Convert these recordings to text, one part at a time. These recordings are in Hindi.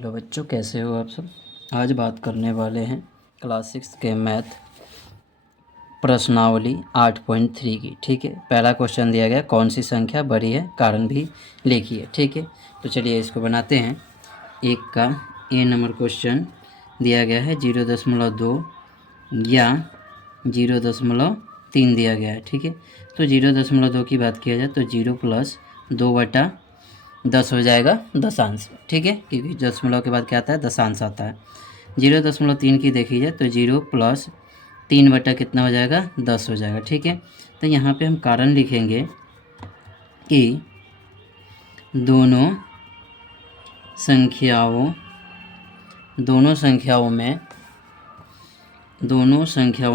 हेलो बच्चों, कैसे हो आप सब। आज बात करने वाले हैं क्लास 6 के मैथ प्रश्नावली 8.3 की। ठीक है, पहला क्वेश्चन दिया गया कौन सी संख्या बड़ी है, कारण भी लिखिए। ठीक है, तो चलिए इसको बनाते हैं। एक का ए नंबर क्वेश्चन दिया गया है 0.2 या 0.3 दिया गया है। ठीक है, तो 0.2 की बात किया जाए तो 0 + 2/10 हो जाएगा दशांश। ठीक है, क्योंकि दशमलव के बाद क्या आता है, दशांश आता है। 0.3 की देखी जाए तो 0 + 3/, कितना हो जाएगा, 10 हो जाएगा। ठीक है, तो यहाँ पे हम कारण लिखेंगे कि दोनों संख्याओं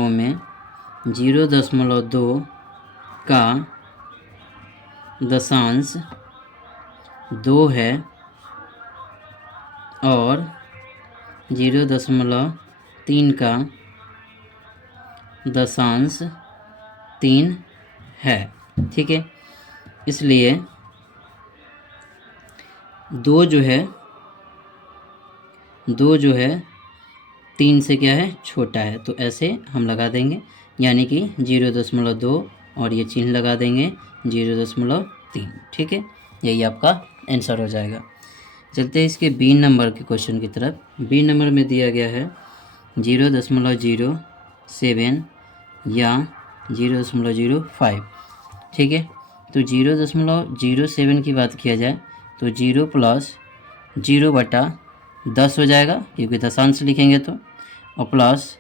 में 0.2 का दशांश 2 है और 0.3 का दशांश 3 है। ठीक है, इसलिए 2 जो है 3 से क्या है, छोटा है, तो ऐसे हम लगा देंगे, यानी कि 0.2 और ये चिन्ह लगा देंगे 0.3। ठीक है, यही आपका आंसर हो जाएगा। चलते हैं इसके बी नंबर के क्वेश्चन की तरफ। बी नंबर में दिया गया है 0.07 या 0.05। ठीक है, तो 0.07 की बात किया जाए तो 0 + 0/10 हो जाएगा, क्योंकि दशांश लिखेंगे तो, और प्लस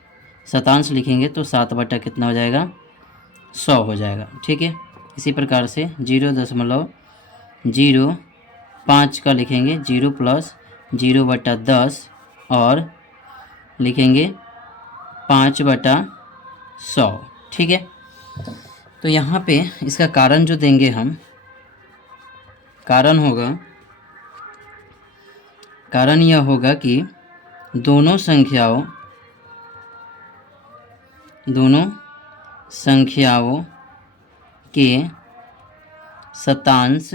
शतांश लिखेंगे तो 7/, कितना हो जाएगा, 100 हो जाएगा। ठीक है, इसी प्रकार से 0.05 का लिखेंगे 0 + 0/10 और लिखेंगे 5/100। ठीक है, तो यहाँ पे इसका कारण जो देंगे हम, कारण यह होगा कि दोनों संख्याओं के शतांश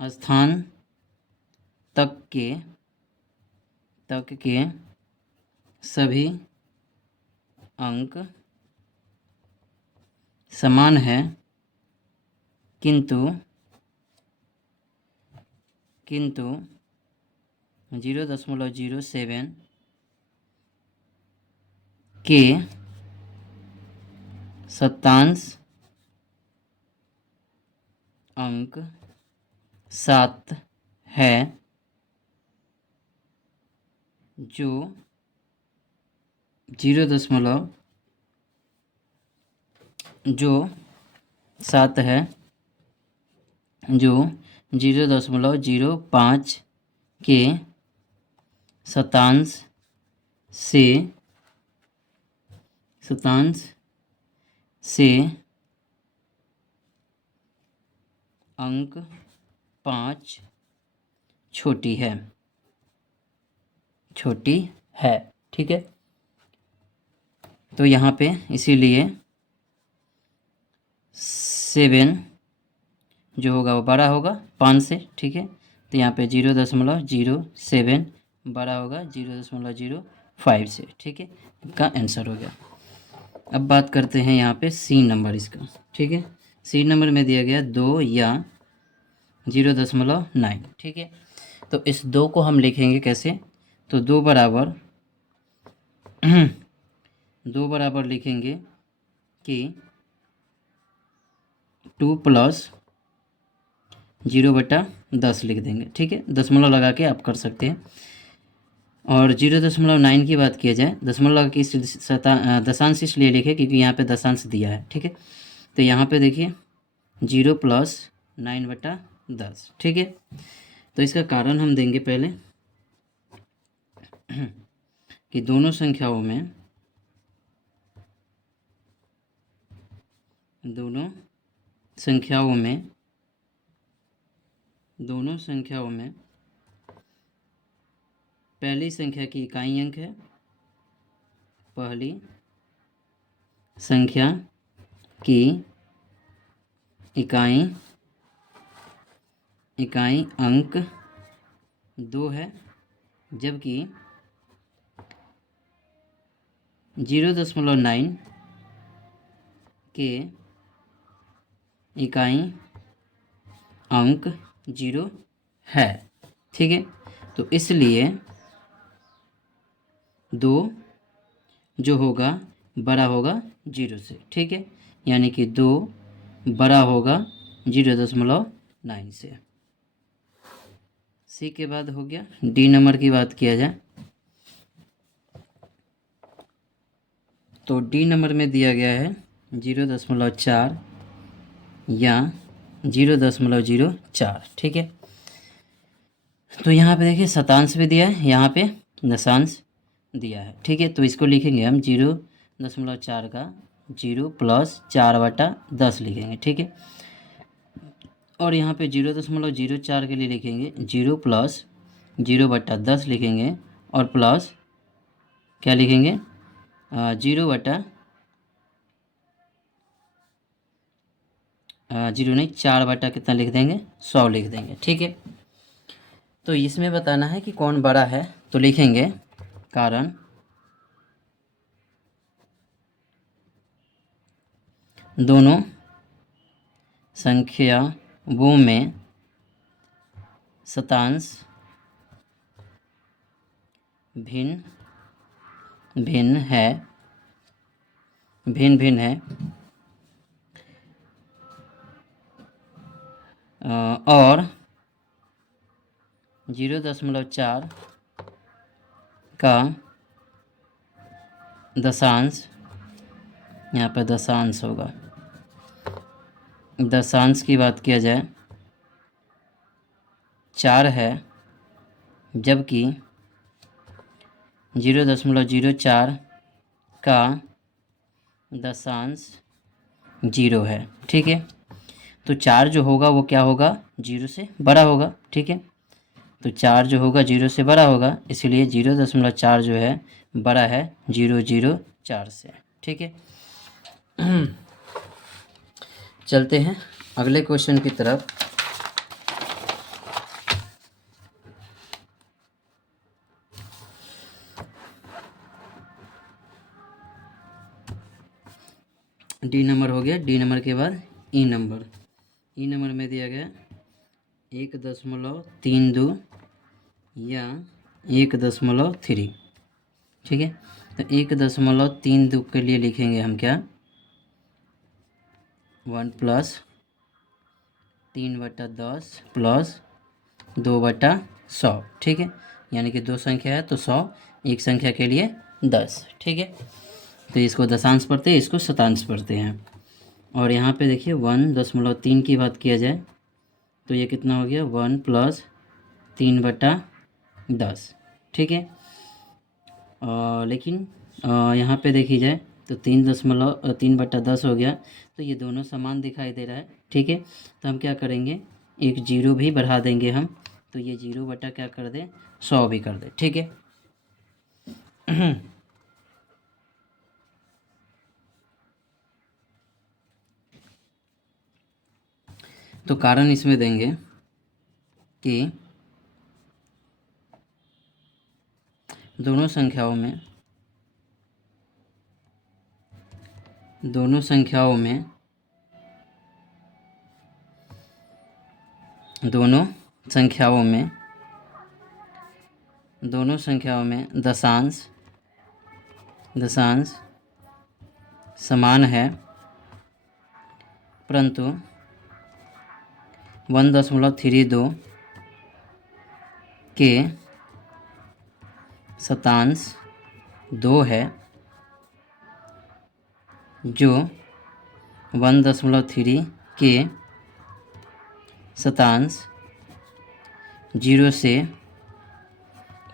स्थान तक के सभी अंक समान है, किंतु 0.07 के शतांश अंक 7 है, जो 0.05 के शतांश से अंक 5 छोटी है। ठीक है, तो यहाँ पे इसीलिए 7 जो होगा वो बड़ा होगा 5 से। ठीक है, तो यहाँ पे 0.07 बड़ा होगा 0.05 से। ठीक है, इसका आंसर हो गया। अब बात करते हैं यहाँ पे सी नंबर इसका। ठीक है, सी नंबर में दिया गया 2 या 0.9। ठीक है, तो इस 2 को हम लिखेंगे कैसे, तो 2 बराबर लिखेंगे कि 2 + 0/10 लिख देंगे। ठीक है, दशमलव लगा के आप कर सकते हैं। और 0.9 की बात किया जाए, दशमलव लगा के दशांश इसलिए लिखे क्योंकि यहाँ पे दशांश दिया है। ठीक है, तो यहाँ पे देखिए 0 + 9/10। ठीक है, तो इसका कारण हम देंगे पहले कि दोनों संख्याओं में पहली संख्या की इकाई अंक है, पहली संख्या की इकाई अंक 2 है, जबकि 0.9 के इकाई अंक 0 है। ठीक है, तो इसलिए 2 जो होगा बड़ा होगा 0 से। ठीक है, यानी कि 2 बड़ा होगा 0.9 से। सी के बाद हो गया। डी नंबर की बात किया जाए तो डी नंबर में दिया गया है 0.4 या 0.04। ठीक है, तो यहाँ पे देखिए शतांश भी दिया है, यहाँ पे दशांश दिया है। ठीक है, तो इसको लिखेंगे हम 0.4 का 0 + 4/10 लिखेंगे। ठीक है, और यहाँ पे 0.04 के लिए लिखेंगे 0 + 0/10 लिखेंगे, और प्लस क्या लिखेंगे 0 नहीं 4 कितना लिख देंगे 100 लिख देंगे। ठीक है, तो इसमें बताना है कि कौन बड़ा है, तो लिखेंगे कारण दोनों संख्याओं में शतांश भिन्न भिन्न है और 0.4 का दशांश, यहाँ पर दशांश होगा, दशांश की बात किया जाए 4 है, जबकि 0.04 का दशांश 0 है। ठीक है, तो 4 जो होगा वो क्या होगा 0 से बड़ा होगा। ठीक है, तो 4 जो होगा 0 से बड़ा होगा, इसलिए 0.4 जो है बड़ा है 0.04 से। ठीक है, चलते हैं अगले क्वेश्चन की तरफ। डी नंबर हो गया। डी नंबर के बाद ई नंबर। ई नंबर में दिया गया 1.32 या 1.3। ठीक है, तो 1.32 के लिए लिखेंगे हम क्या 1 + 3/10 + 2/100। ठीक है, यानी कि 2 संख्या है तो 100, एक संख्या के लिए 10। ठीक है, तो इसको दशांश पढ़ते हैं, इसको शतांश पढ़ते हैं। और यहाँ पे देखिए 1.3 की बात किया जाए तो ये कितना हो गया 1 + 3/10। ठीक है, लेकिन यहाँ पे देखी जाए तो 3/10 हो गया, तो ये दोनों समान दिखाई दे रहा है। ठीक है, तो हम क्या करेंगे एक 0 भी बढ़ा देंगे हम, तो ये 0 क्या कर दे 100 भी कर दे। ठीक है, तो कारण इसमें देंगे कि दोनों संख्याओं में दोनों संख्याओं में दशांश समान है, परंतु 1.32 के शतांश 2 है, जो 1.3 के शतांश 0 से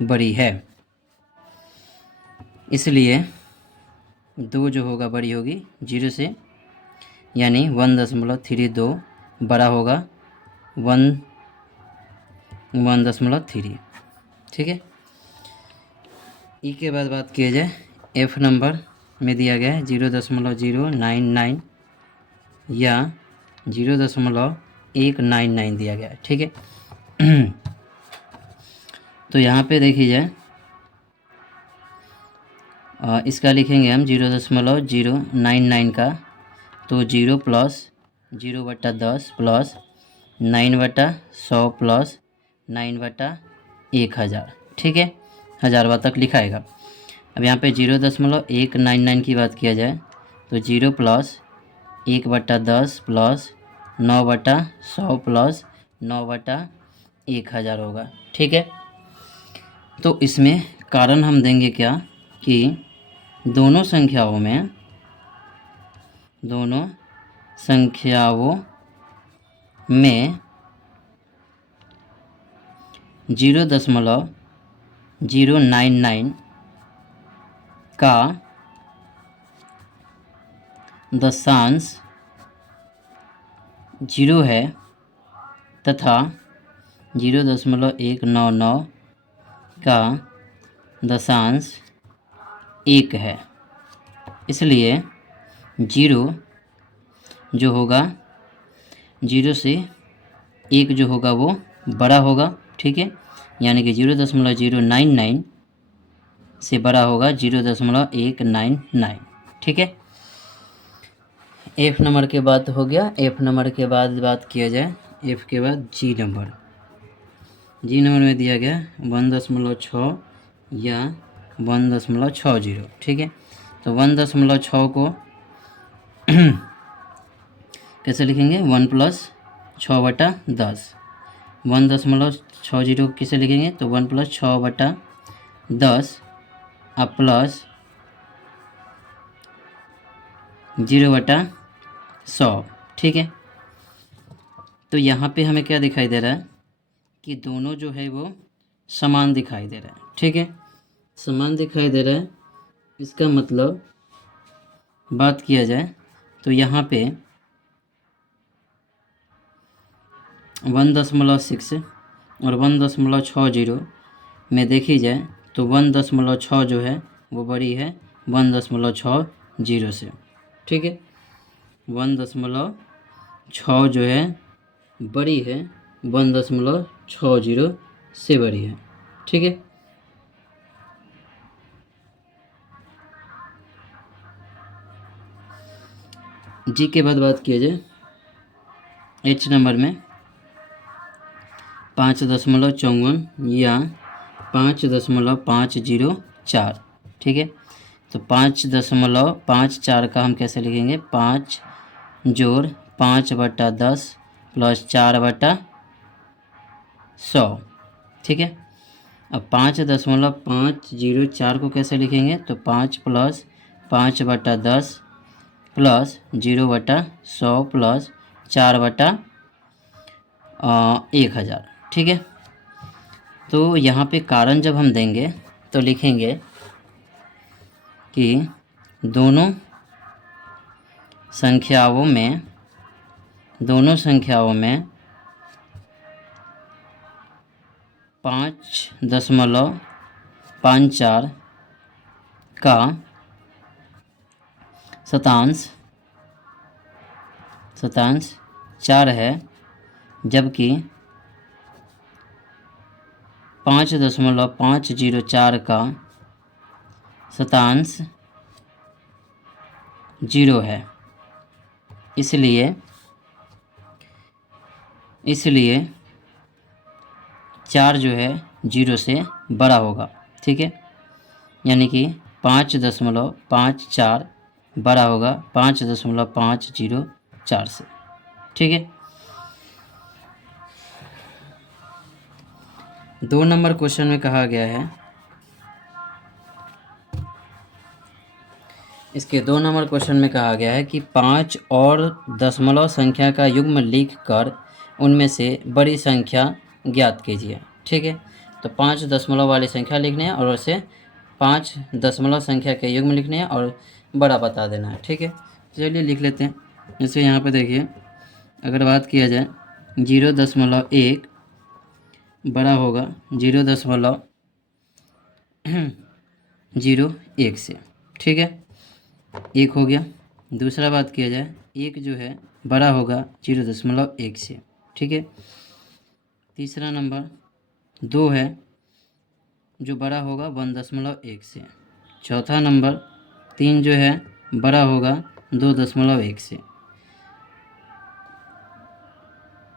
बड़ी है। इसलिए 2 जो होगा बड़ी होगी 0 से, यानी 1.32 बड़ा होगा 1.3। ठीक है, ई के बाद बात किया जाए एफ नंबर में दिया गया है 0.099 या 0.199 दिया गया है। ठीक है, तो यहाँ पे देखी जाए इसका लिखेंगे हम 0.099 का, तो 0 प्लस 0/10 प्लस 9/100 प्लस 9/1000, ठीक है, 1000वां तक लिखाएगा। अब यहाँ पे 0.199 की बात किया जाए तो 0 प्लस 1/10 प्लस 9/100 प्लस 9/1000 होगा, ठीक है। तो इसमें कारण हम देंगे क्या कि दोनों संख्याओं में 0.099 का दशांश 0 है तथा 0.199 का दशांश 1 है। इसलिए 0 जो होगा 0 से 1 जो होगा वो बड़ा होगा, ठीक है, यानी कि 0.099 से बड़ा होगा 0.199, ठीक है। एफ नंबर के बाद हो गया। एफ नंबर के बाद बात किया जाए, एफ के बाद जी नंबर। जी नंबर में दिया गया 1.6 या 1.60, ठीक है। तो 1.6 को कैसे लिखेंगे, 1 प्लस 6/10। 1.60 किसे लिखेंगे तो 1 प्लस 6/10 अब प्लस 0/100, ठीक है। तो यहाँ पे हमें क्या दिखाई दे रहा है कि दोनों जो है वो समान दिखाई दे रहा है, ठीक है, समान दिखाई दे रहा है। इसका मतलब बात किया जाए तो यहाँ पे 1.6 और 1.60 में देखी जाए तो 1.6 जो है वो बड़ी है 1.60 से, ठीक है। 1.6 जो है बड़ी है 1.60 से बड़ी है, ठीक है। जी के बाद बात किया जाए एच नंबर में 5.54 या 5.504, ठीक है। तो 5.54 का हम कैसे लिखेंगे, 5 जोड़ 5/10 प्लस 4/100, ठीक है। अब 5.504 को कैसे लिखेंगे तो 5 प्लस 5/10 प्लस 0/100 प्लस 4/1000, ठीक है। तो यहाँ पे कारण जब हम देंगे तो लिखेंगे कि दोनों संख्याओं में 5.54 का शतांश 4 है, जबकि 5.504 का शतांश 0 है। इसलिए 4 जो है 0 से बड़ा होगा, ठीक है, यानी कि 5.54 बड़ा होगा 5.504 से, ठीक है। 2 नंबर क्वेश्चन में कहा गया है, इसके 2 नंबर क्वेश्चन में कहा गया है कि 5 और दशमलव संख्या का युग्म लिख कर उनमें से बड़ी संख्या ज्ञात कीजिए, ठीक है। तो 5 दशमलव वाली संख्या लिखने हैं और उसे 5 दशमलव संख्या के युग्म लिखने हैं और बड़ा बता देना है, ठीक है। चलिए लिख लेते हैं। जैसे यहाँ पे देखिए, अगर बात किया जाए 0.1 बड़ा होगा 0.01 से, ठीक है, 1 हो गया। दूसरा बात किया जाए 1 जो है बड़ा होगा 0.1 से, ठीक है। तीसरा नंबर 2 है, जो बड़ा होगा 1.1 से। चौथा नंबर 3 जो है बड़ा होगा 2.1 से।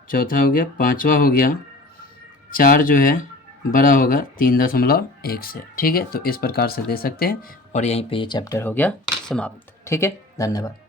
चौथा हो गया। पांचवा हो गया 4 जो है बड़ा होगा 3.1 से। ठीक है, तो इस प्रकार से दे सकते हैं और यहीं पे ये चैप्टर हो गया समाप्त। ठीक है, धन्यवाद।